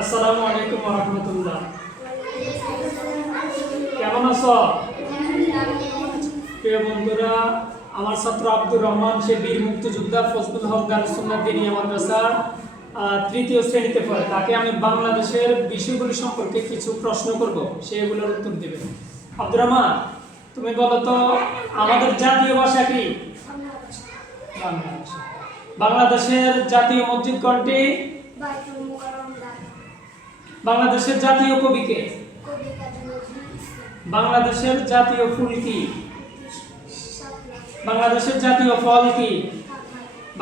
আসসালামু আলাইকুম ওয়া রাহমাতুল্লাহ। কেমন আছো প্রিয় বন্ধুরা? আমার ছাত্র আব্দুর রহমান, সে বীর মুক্তিযোদ্ধা ফজলুল হক গার্লস সুন্নাত দিনিয়া মাদ্রাসার তৃতীয় শ্রেণীতে পড়ে। তাকে আমি বাংলাদেশের বিষয়গুলি সম্পর্কে কিছু প্রশ্ন করব, সে এগুলোর উত্তর দেবে। আব্দুর রহমান, তুমি বলো তো আমাদের জাতীয় ভাষা কি? বাংলা ভাষা। বাংলাদেশের জাতীয় মসজিদ কোনটি? বাংলাদেশের জাতীয় কবি কে? বাংলাদেশের জাতীয় ফুল কি? বাংলাদেশের জাতীয় ফল কি?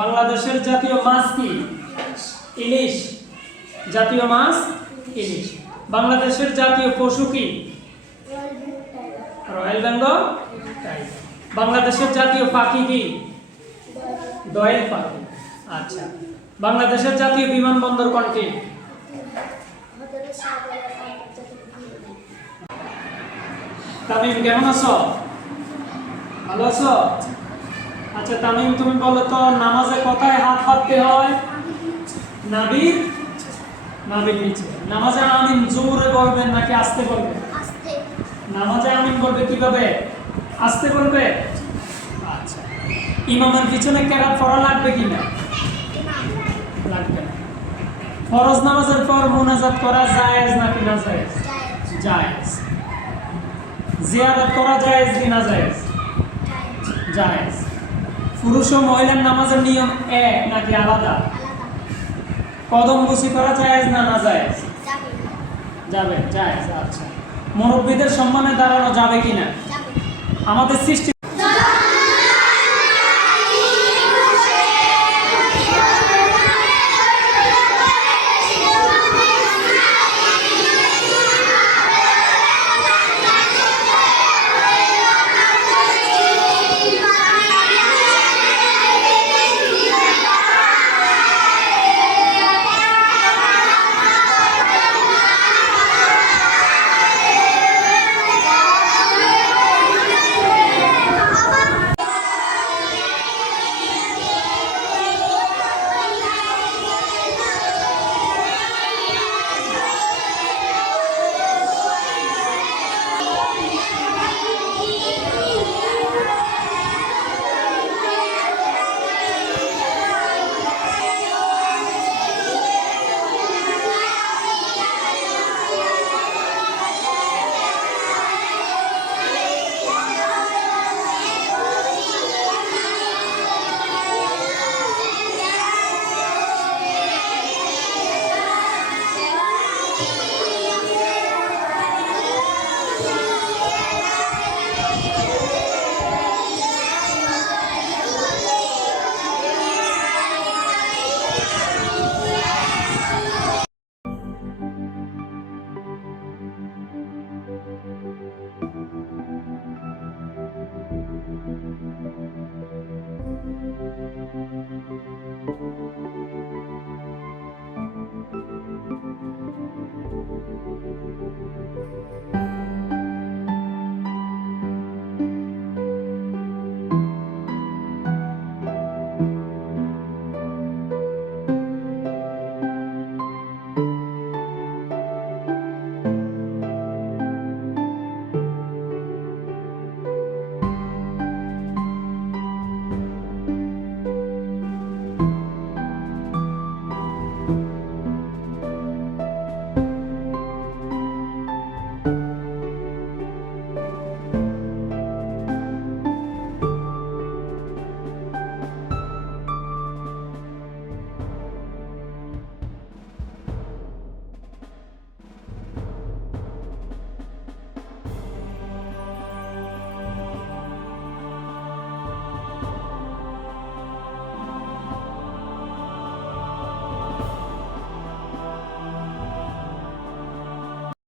বাংলাদেশের জাতীয় মাছ কি? ইলিশ। জাতীয় মাছ ইলিশ। বাংলাদেশের জাতীয় পশু কি? Royal Bengal tiger. বাংলাদেশের জাতীয় পাখি কি? দোয়েল পাখি। আচ্ছা, বাংলাদেশের জাতীয় বিমানবন্দর কোনটি? তামিম, কেমন আছো? ভালো আছো? আচ্ছা তামিম, তুমি বলো তো নামাজে কোথায় হাত পাততে হয়? নাভির নিচে। নামাজে আমিন জোরে বলবেন নাকি আস্তে বলবেন? নামাজে আমিন বলবে কিভাবে? আস্তে বলবে। আচ্ছা, ইমামের পিছনে কেরাত পড়া লাগবে কিনা? লাগবে না। ফরজ নামাজের পর মুনাজাত করা জায়েজ নাকি না জায়েজ? জায়েজ। জিয়ারত করা জায়েজ কি না জায়েজ? জায়েজ। পুরুষ ও মহিলার নামাজের নিয়ম এক নাকি আলাদা? কদম বুসি করা জায়েজ না না জায়েজ? যাবে, জায়েজ। আচ্ছা, মুরব্বীদের সম্মানে দাঁড়ানো যাবে কিনা? আমাদের সৃষ্টি